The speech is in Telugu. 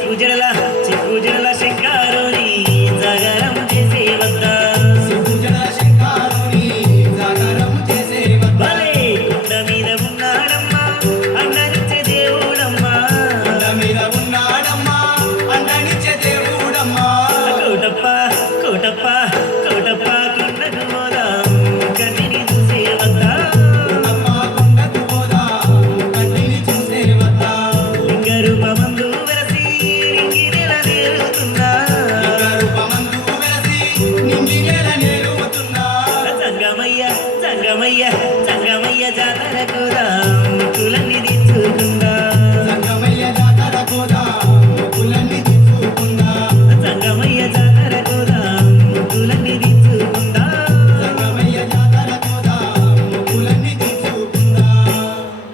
సుజల సుజల శంకారుని జాగరం చేసే వద్ద సుజల శంకారుని జాగరం చేసే వద్ద భలే కొండ మీద ఉన్నాడమ్మ అన్ననిచ్చే దేవుడమ్మ. కొండ మీద ఉన్నాడమ్మ అన్ననిచ్చే దేవుడమ్మ. కోటప్ప కోటప్ప సంగమయ్య సంగమయ్య జాతరకు రా